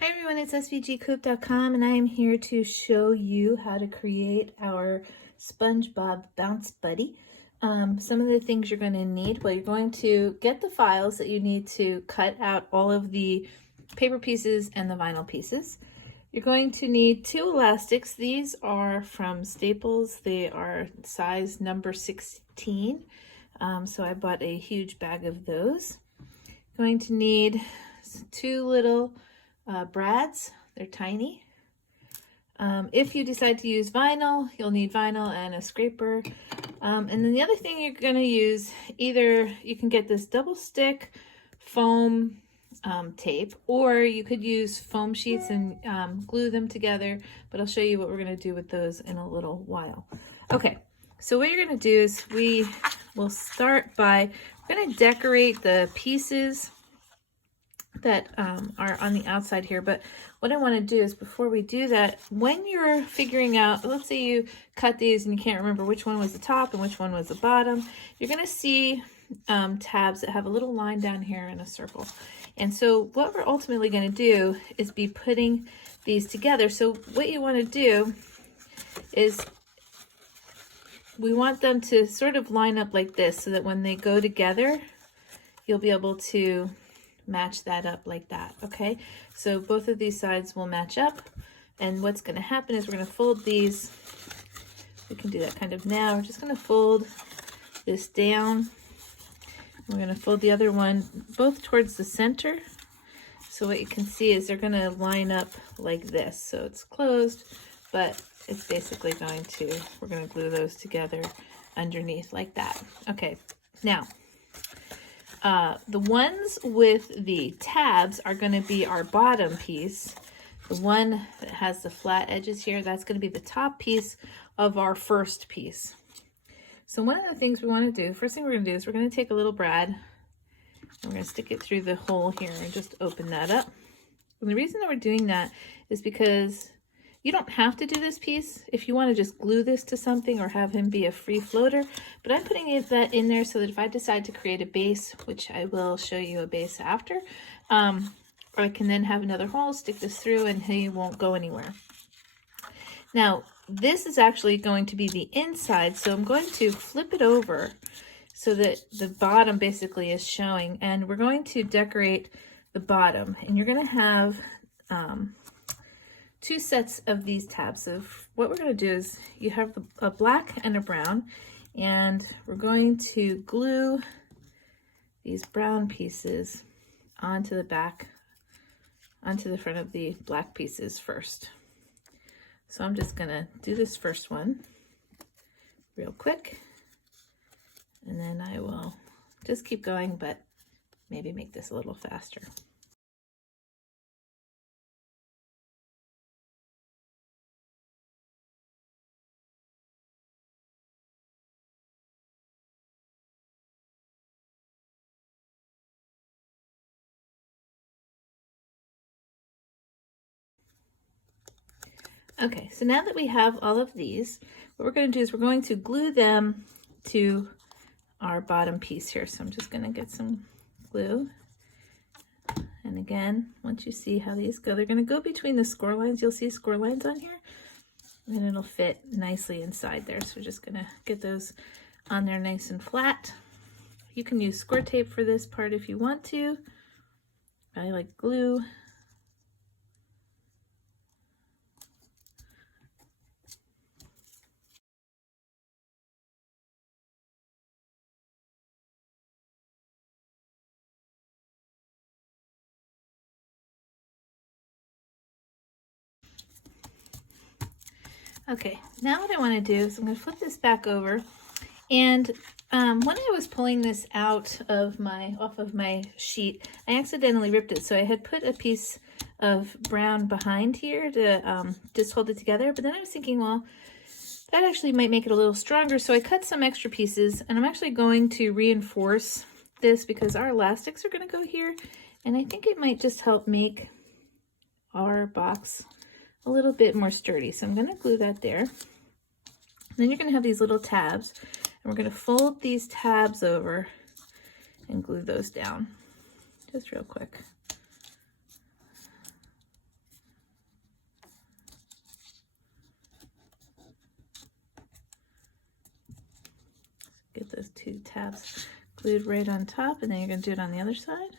Hi everyone, it's svgcoop.com and I am here to show you how to create our Spongebob Bounce Buddy. Some of the things you're going to need, well, you're going to get the files that you need to cut out all of the paper pieces and the vinyl pieces. You're going to need 2 elastics. These are from Staples. They are size number 16. So I bought a huge bag of those. Going to need 2 little brads. They're tiny. If you decide to use vinyl, you'll need vinyl and a scraper. And then the other thing you're going to use, either you can get this double stick foam tape, or you could use foam sheets and glue them together, but I'll show you what we're going to do with those in a little while. Okay, so what you're going to do is we will start by, we're going to decorate the pieces that are on the outside here. But what I want to do is, before we do that, when you're figuring out, let's say you cut these and you can't remember which one was the top and which one was the bottom, you're going to see tabs that have a little line down here in a circle. And so what we're ultimately going to do is be putting these together. So what you want to do is we want them to sort of line up like this, so that when they go together, you'll be able to match that up like that. Okay, so both of these sides will match up, and what's going to happen is we're going to fold these. We can do that kind of now. We're just going to fold this down. We're going to fold the other one both towards the center. So what you can see is they're going to line up like this. So it's closed, but it's basically going to, we're going to glue those together underneath like that. Okay, now the ones with the tabs are going to be our bottom piece. The one that has the flat edges here, that's going to be the top piece of our first piece. So one of the things we want to do, first thing we're going to do is we're going to take a little brad and we're going to stick it through the hole here and just open that up. And the reason that we're doing that is because you don't have to do this piece if you want to just glue this to something or have him be a free floater, but I'm putting that in there so that if I decide to create a base, which I will show you a base after, I can then have another hole, stick this through, and he won't go anywhere. Now, this is actually going to be the inside, so I'm going to flip it over so that the bottom basically is showing, and we're going to decorate the bottom, and you're going to have 2 sets of these tabs. So what we're going to do is you have a black and a brown, and we're going to glue these brown pieces onto the back, onto the front of the black pieces first. So I'm just going to do this first one real quick, and then I will just keep going, but maybe make this a little faster. Okay, so now that we have all of these, what we're going to do is we're going to glue them to our bottom piece here. So I'm just going to get some glue. And again, once you see how these go, they're going to go between the score lines. You'll see score lines on here, and it'll fit nicely inside there. So we're just going to get those on there nice and flat. You can use score tape for this part if you want to. I like glue. Okay, now what I want to do is I'm going to flip this back over, and when I was pulling this out of off of my sheet, I accidentally ripped it. So I had put a piece of brown behind here to just hold it together, but then I was thinking, well, that actually might make it a little stronger, so I cut some extra pieces, and I'm actually going to reinforce this because our elastics are going to go here, and I think it might just help make our box a little bit more sturdy. So I'm going to glue that there. And then you're going to have these little tabs, and we're going to fold these tabs over and glue those down just real quick. those 2 tabs glued right on top, and then you're going to do it on the other side.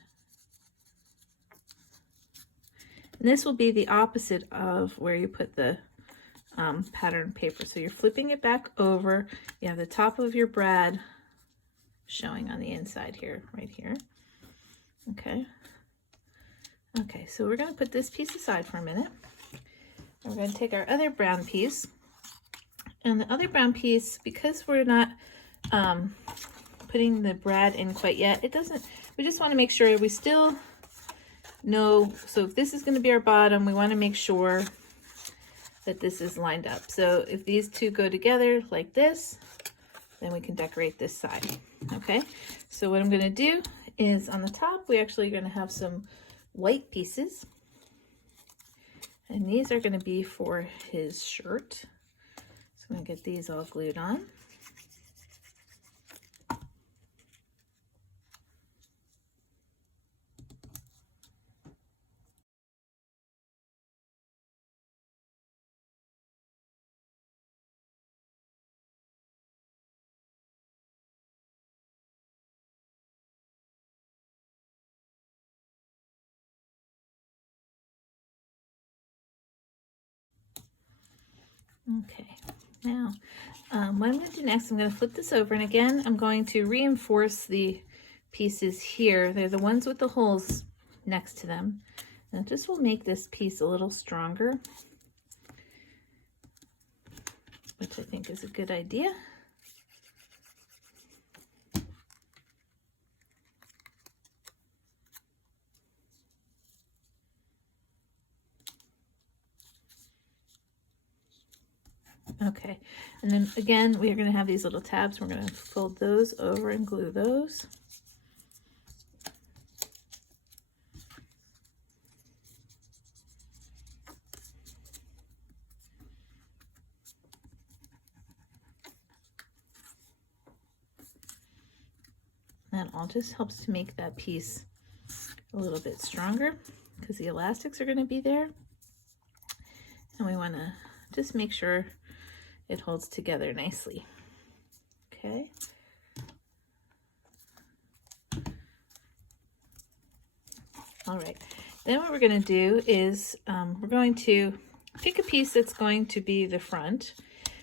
And this will be the opposite of where you put the pattern paper. So you're flipping it back over. You have the top of your brad showing on the inside here, right here. Okay. Okay, so we're going to put this piece aside for a minute. We're going to take our other brown piece. And the other brown piece, because we're not putting the brad in quite yet, we just want to make sure we still know. So if this is going to be our bottom, we want to make sure that this is lined up. So if these 2 go together like this, then we can decorate this side. Okay, so what I'm going to do is on the top, we actually are going to have some white pieces. And these are going to be for his shirt. So I'm going to get these all glued on. Okay, now what I'm going to do next, I'm going to flip this over, and again I'm going to reinforce the pieces here. They're the ones with the holes next to them, and this will make this piece a little stronger, which I think is a good idea. Okay, and then again, we are going to have these little tabs. We're going to fold those over and glue those. That all just helps to make that piece a little bit stronger because the elastics are going to be there. And we want to just make sure it holds together nicely. Okay. All right. Then what we're going to do is we're going to pick a piece that's going to be the front.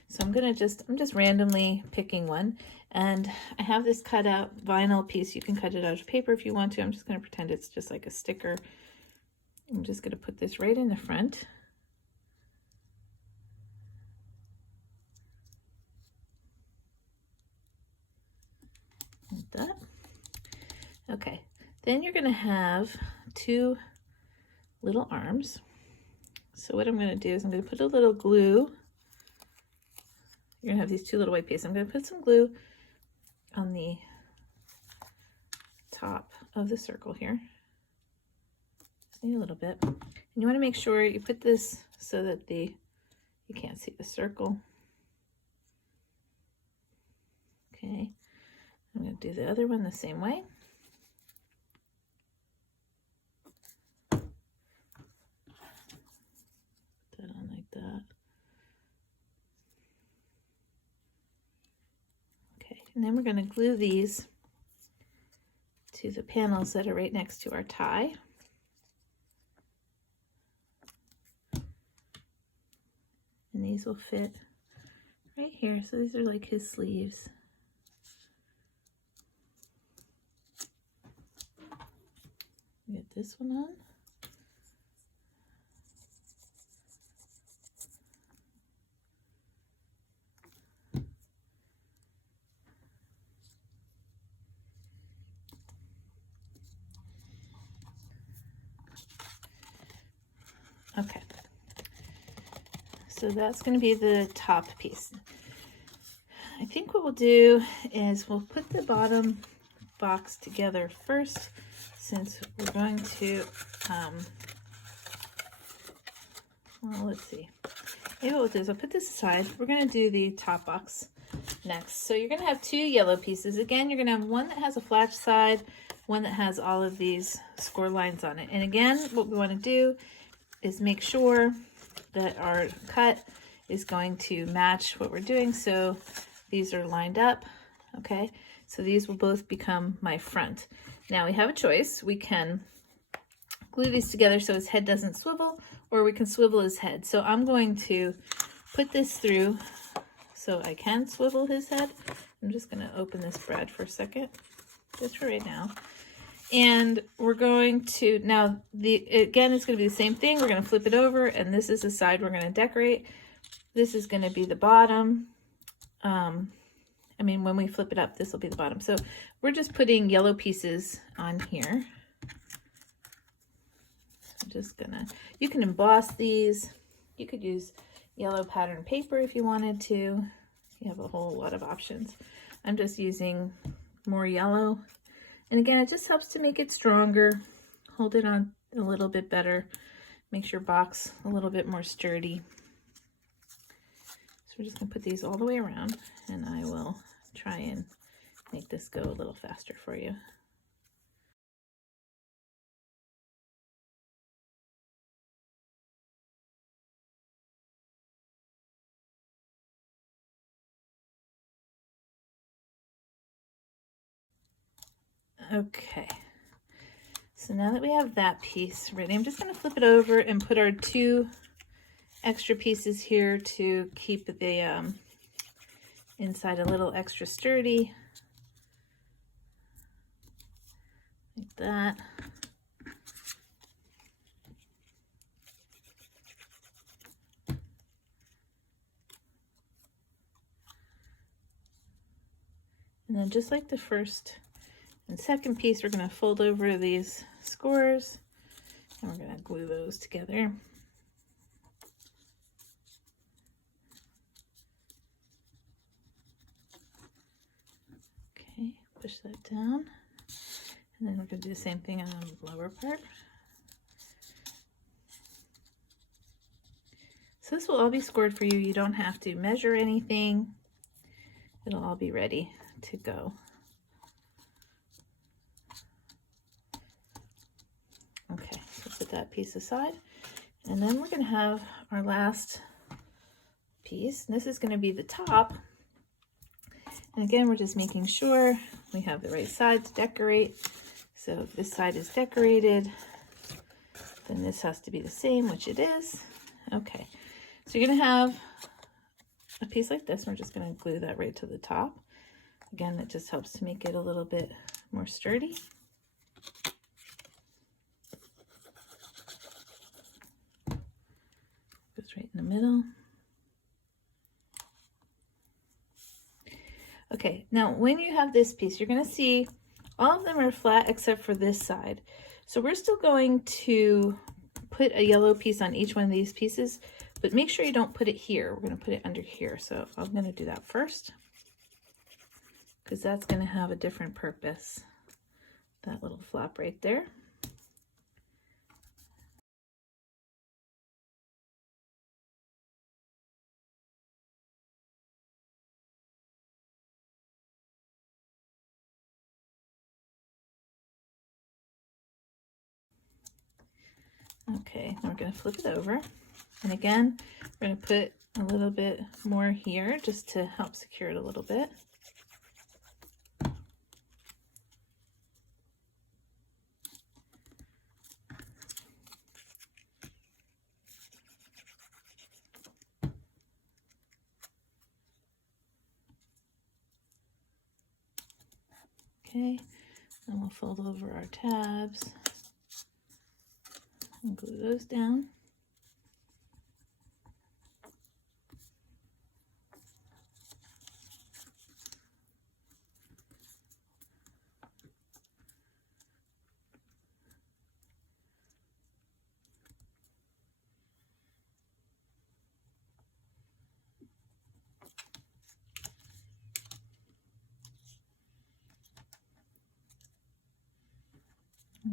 So I'm just randomly picking one, and I have this cut out vinyl piece. You can cut it out of paper if you want to. I'm just going to pretend it's just like a sticker. I'm just going to put this right in the front. Like that. Okay, then you're going to have 2 little arms. So what I'm going to do is I'm going to put a little glue. You're going to have these 2 little white pieces. I'm going to put some glue on the top of the circle here. Just need a little bit. And you want to make sure you put this so that you can't see the circle. Okay. I'm going to do the other one the same way. Put that on like that. Okay, and then we're going to glue these to the panels that are right next to our tie. And these will fit right here. So these are like his sleeves. Get this one on. Okay, so that's going to be the top piece. I think what we'll do is we'll put the bottom box together first, since we're going to, well, let's see. Maybe what we'll do is I'll put this aside. We're going to do the top box next. So you're going to have 2 yellow pieces. Again, you're going to have one that has a flat side, one that has all of these score lines on it. And again, what we want to do is make sure that our cut is going to match what we're doing. So these are lined up. okay? So these will both become my front. Now we have a choice. We can glue these together so his head doesn't swivel, or we can swivel his head. So I'm going to put this through so I can swivel his head. I'm just gonna open this brad for a second, just for right now. And we're going to, now again, it's gonna be the same thing. We're gonna flip it over, and this is the side we're gonna decorate. This is gonna be the bottom. I mean, when we flip it up, this will be the bottom. So we're just putting yellow pieces on here. I'm just gonna, you can emboss these. You could use yellow pattern paper if you wanted to. You have a whole lot of options. I'm just using more yellow. And again, it just helps to make it stronger. Hold it on a little bit better. Makes your box a little bit more sturdy. So we're just gonna put these all the way around, and I will try and make this go a little faster for you. Okay, so now that we have that piece ready, I'm just going to flip it over and put our 2 extra pieces here to keep the inside a little extra sturdy, like that. And then just like the first and second piece, we're going to fold over these scores, and we're going to glue those together. Okay, push that down, and then we're going to do the same thing on the lower part. So this will all be scored for you. You don't have to measure anything. It'll all be ready to go. Okay, so put that piece aside, and then we're going to have our last piece. This is going to be the top, and again, we're just making sure we have the right side to decorate. So if this side is decorated, then this has to be the same, which it is. Okay, so you're going to have a piece like this. We're just going to glue that right to the top. Again, it just helps to make it a little bit more sturdy. Goes right in the middle. Okay, now when you have this piece, you're going to see all of them are flat except for this side. So we're still going to put a yellow piece on each one of these pieces, but make sure you don't put it here. We're going to put it under here. So I'm going to do that first, because that's going to have a different purpose. That little flap right there. Okay, now we're going to flip it over. And again, we're going to put a little bit more here just to help secure it a little bit. Okay, then we'll fold over our tabs and glue those down.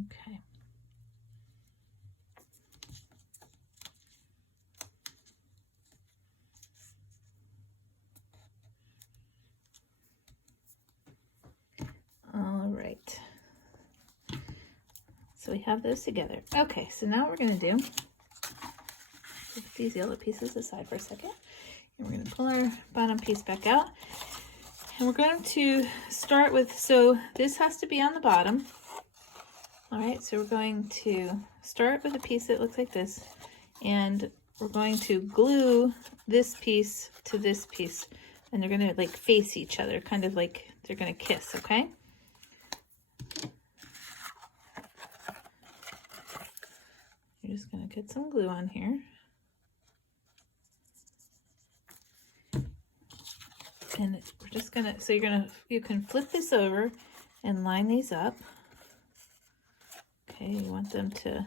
Okay. All right. So we have those together. Okay, so now what we're going to do, put these yellow pieces aside for a second, and we're going to pull our bottom piece back out, and And we're going to start with, so this has to be on the bottom. All right, so we're going to start with a piece that looks like this, and we're going to glue this piece to this piece, and they're gonna like face each other, kind of like they're gonna kiss, okay? You're just gonna get some glue on here. And we're just gonna, so you can flip this over and line these up. Okay, you want them to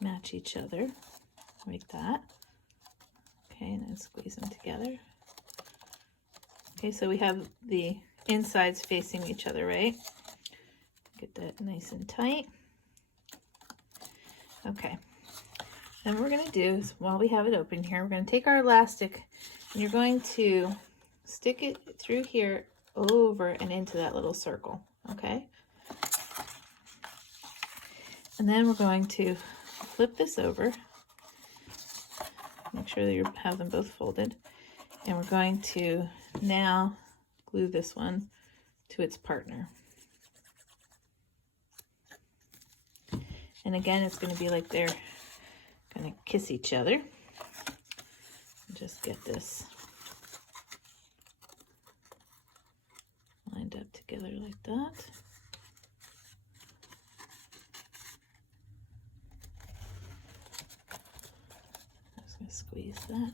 match each other like that. Okay, and then squeeze them together. Okay, so we have the insides facing each other, right? Get that nice and tight. Okay. Then what we're going to do is, while we have it open here, we're going to take our elastic and you're going to stick it through here over and into that little circle, okay? And then we're going to flip this over. Make sure that you have them both folded. And we're going to now glue this one to its partner. And again, it's going to be like they're going to kiss each other. Just get this lined up together like that. I'm just going to squeeze that.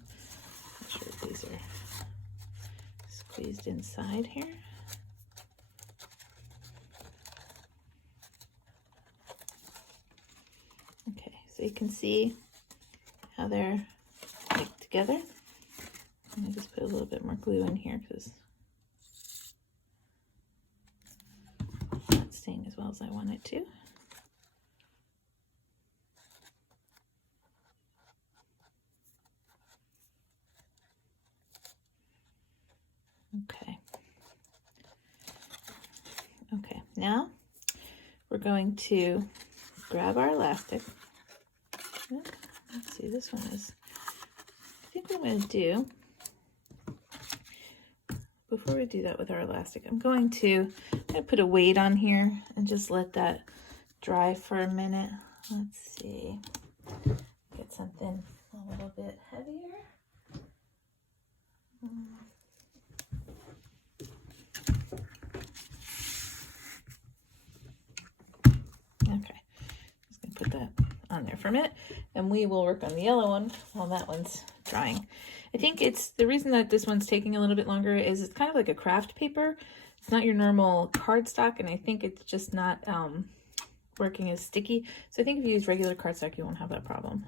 Make sure that these are squeezed inside here. Okay, so you can see how they're like together. I'm gonna just put a little bit more glue in here because it's not staying as well as I want it to. Okay. Okay, now we're going to grab our elastic. Let's see, this one is, I think what I'm going to do, before we do that with our elastic, I'm going to put a weight on here and just let that dry for a minute. Let's see, get something a little bit heavier. Okay, just gonna put that on there for a minute, and we will work on the yellow one while that one's drying. I think it's the reason that this one's taking a little bit longer is it's kind of like a craft paper. It's not your normal cardstock, and I think it's just not working as sticky. So I think if you use regular cardstock, you won't have that problem.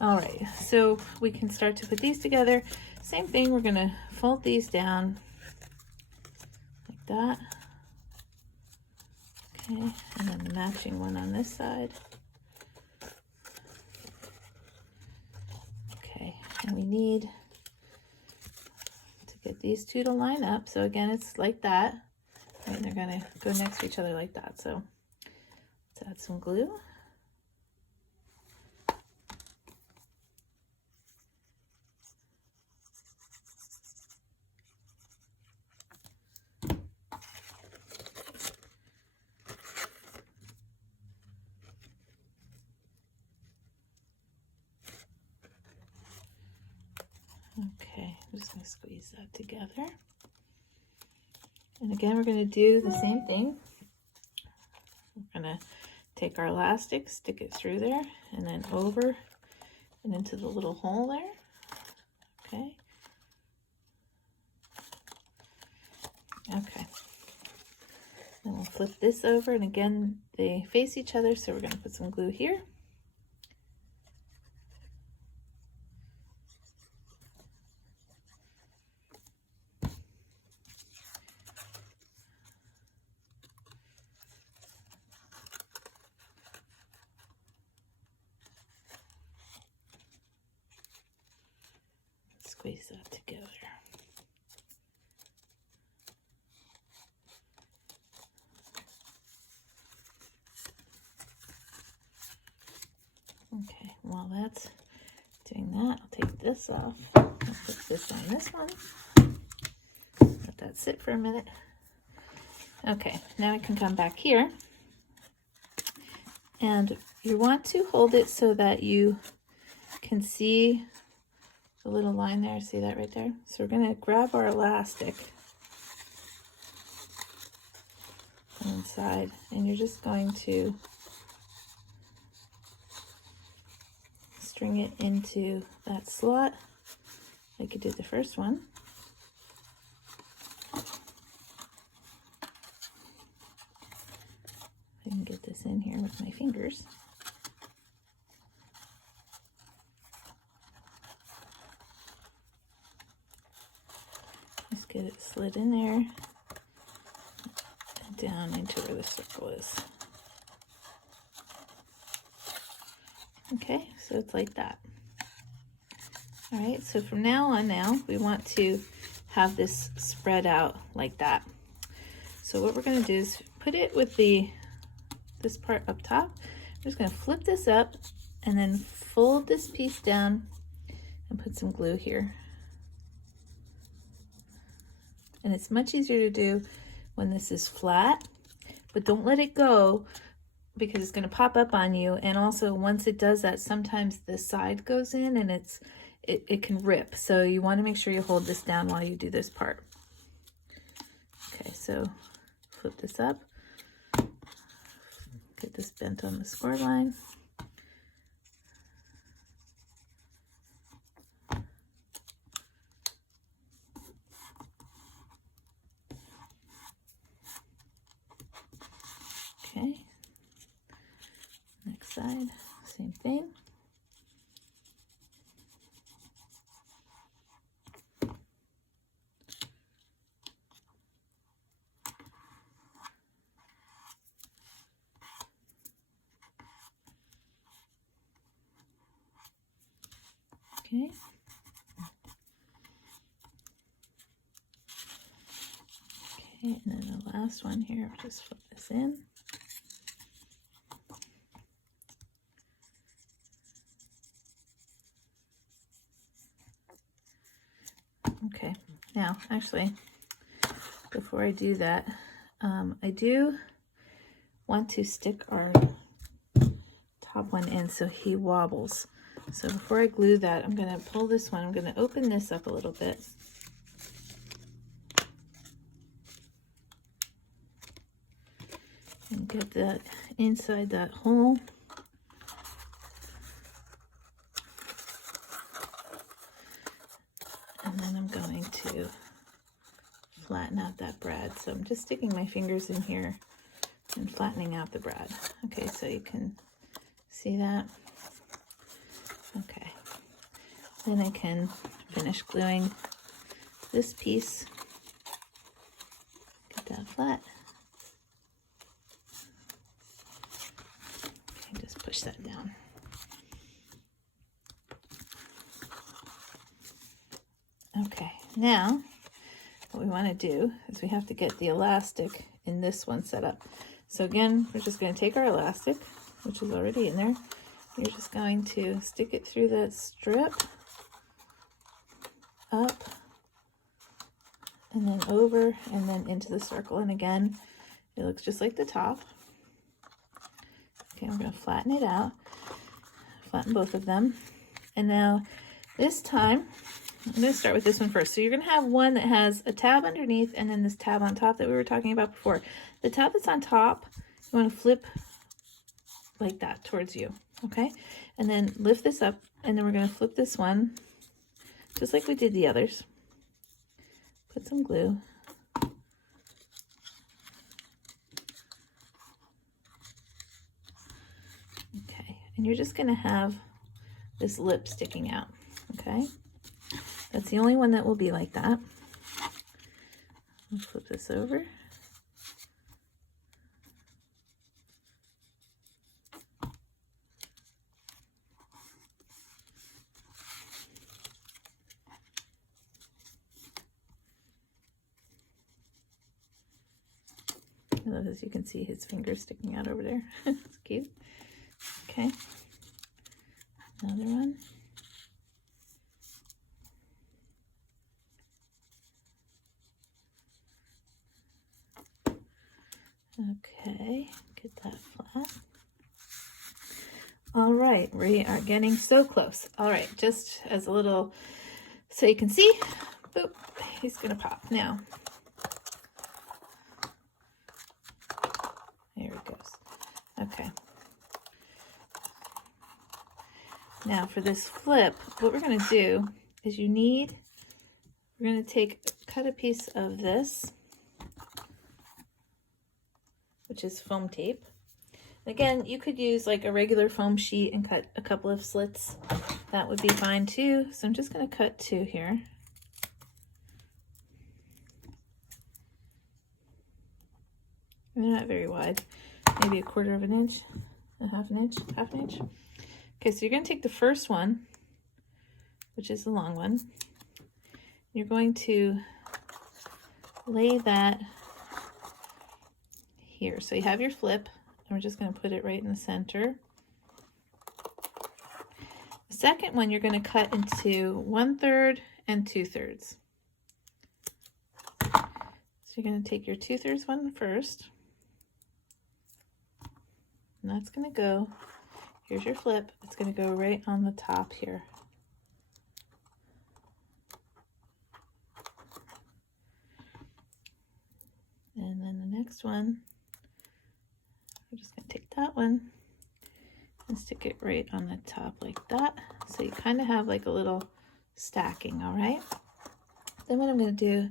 All right, so we can start to put these together. Same thing, we're gonna fold these down like that. Okay, and then the matching one on this side. Okay, and we need to get these two to line up. So again, it's like that. Right, and they're gonna go next to each other like that. So let's add some glue. Okay, I'm just going to squeeze that together. And again, we're going to do the same thing. We're going to take our elastic, stick it through there, and then over and into the little hole there. Okay. Okay. Then we'll flip this over, and again, they face each other, so we're going to put some glue here. Squeeze that together. Okay, while that's doing that, I'll take this off. put this on this one. Let that sit for a minute. Okay, now we can come back here. And you want to hold it so that you can see the little line there. See that right there? So we're going to grab our elastic inside, and you're just going to string it into that slot like you did the first one. I can get this in here with my fingers. Just get it slid in there and down into where the circle is. Okay, so it's like that. All right, so from now on we want to have this spread out like that. So what we're going to do is put it with this part up top. I'm just going to flip this up and then fold this piece down and put some glue here. And it's much easier to do when this is flat, but don't let it go because it's going to pop up on you. And also once it does that, sometimes the side goes in and it can rip. So you want to make sure you hold this down while you do this part. Okay, so flip this up. Get this bent on the score line. Okay, next side, same thing. Okay. Okay, and then the last one here, I'll just flip this in. Okay, now actually, before I do that, I do want to stick our top one in so he wobbles. So before I glue that, I'm going to pull this one. I'm going to open this up a little bit. And get that inside that hole. And then I'm going to flatten out that brad. So I'm just sticking my fingers in here and flattening out the brad. Okay, so you can see that. Okay, then I can finish gluing this piece. Get that flat. Okay, just push that down. Okay, now what we want to do is we have to get the elastic in this one set up. So again, we're just going to take our elastic, which is already in there. You're just going to stick it through that strip, up, and then over, and then into the circle. And again, it looks just like the top. Okay, I'm going to flatten it out, flatten both of them. And now this time, I'm going to start with this one first. So you're going to have one that has a tab underneath and then this tab on top that we were talking about before. The tab that's on top, you want to flip like that towards you. Okay, and then lift this up, and then we're going to flip this one just like we did the others. Put some glue. Okay, and you're just going to have this lip sticking out. Okay, that's the only one that will be like that. I'll flip this over. As you can see, his fingers sticking out over there. It's cute. Okay, another one. Okay, get that flat. All right, we are getting so close. All right, just as a little, so you can see, boop, he's gonna pop now. There he goes. Okay. Now for this flip, what we're gonna do is we're gonna cut a piece of this, which is foam tape. Again, you could use like a regular foam sheet and cut a couple of slits. That would be fine too. So I'm just going to cut 2 here. They're not very wide, maybe 1/4 of an inch, a half an inch. Okay, so you're going to take the first one, which is the long one. You're going to lay that here. So you have your flip. We're just going to put it right in the center. The second one you're going to cut into 1/3 and 2/3. So you're going to take your 2/3 one first. And that's going to go, here's your flip, it's going to go right on the top here. And then the next one, we're just going to take that one and stick it right on the top like that. So you kind of have like a little stacking, all right? Then what I'm going to do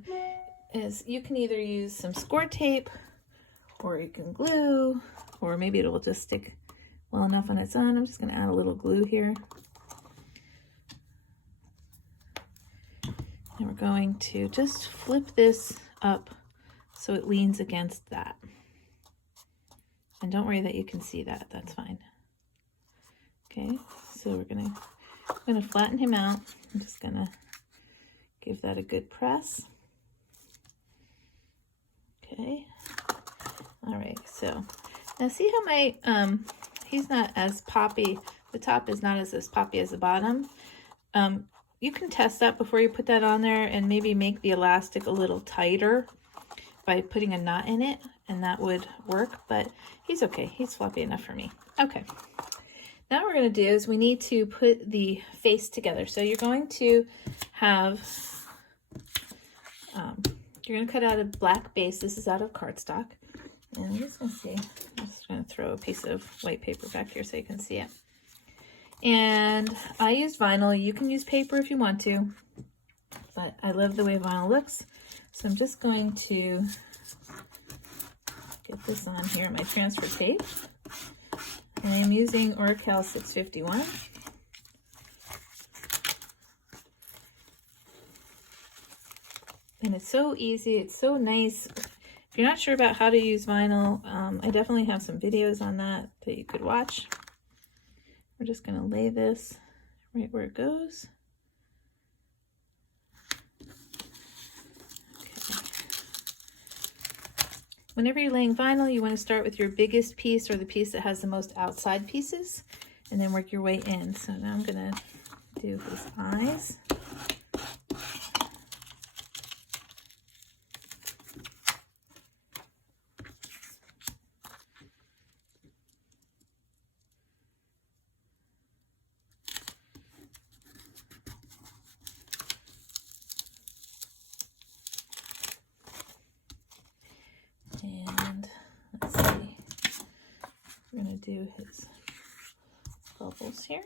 is you can either use some score tape, or you can glue, or maybe it will just stick well enough on its own. I'm just going to add a little glue here. And we're going to just flip this up so it leans against that. And don't worry that you can see that, that's fine. Okay, so we're gonna flatten him out. I'm just gonna give that a good press. Okay, all right, so now see how my, he's not as poppy, the top is not as poppy as the bottom. You can test that before you put that on there and maybe make the elastic a little tighter by putting a knot in it, and that would work, but he's okay. He's floppy enough for me. Okay. Now what we're going to do is we need to put the face together. So you're going to have, you're going to cut out a black base. This is out of cardstock. And I'm just going to see, I'm just going to throw a piece of white paper back here so you can see it. And I use vinyl. You can use paper if you want to, but I love the way vinyl looks. So I'm just going to get this on here, my transfer tape. And I'm using Oracal 651. And it's so easy, it's so nice. If you're not sure about how to use vinyl, I definitely have some videos on that you could watch. We're just gonna lay this right where it goes. Whenever you're laying vinyl, you want to start with your biggest piece or the piece that has the most outside pieces and then work your way in. So now I'm going to do his eyes. And let's see, we're going to do his bubbles here.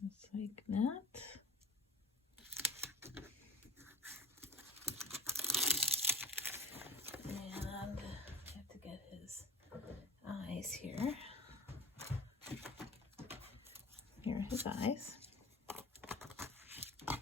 Just like that. Here. Here are his eyes. Okay.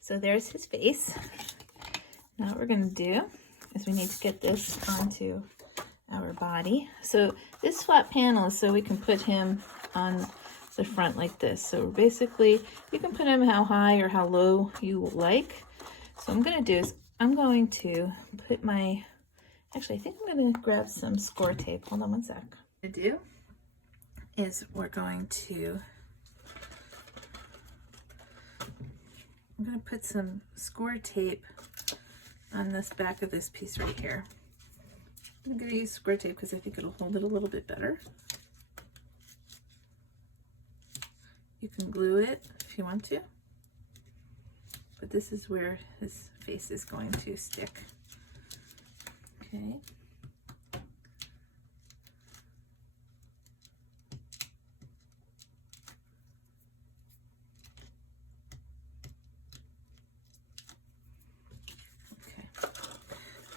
So there's his face. Now what we're going to do is we need to get this onto our body. So this flat panel is so we can put him on the front like this. So basically you can put him how high or how low you like. So what I'm going to do is I'm going to put my, actually I think I'm going to grab some score tape. Hold on one sec. What to do is we're going to, I'm going to put some score tape on this back of this piece right here. I'm going to use square tape because I think it'll hold it a little bit better. You can glue it if you want to, but this is where his face is going to stick. Okay.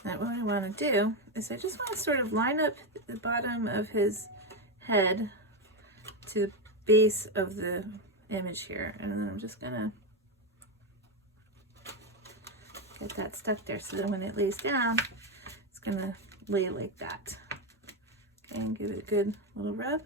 Now what I want to do is I just want to sort of line up the bottom of his head to the base of the image here, and then I'm just going to get that stuck there so that when it lays down, it's going to lay like that. Okay, and give it a good little rub.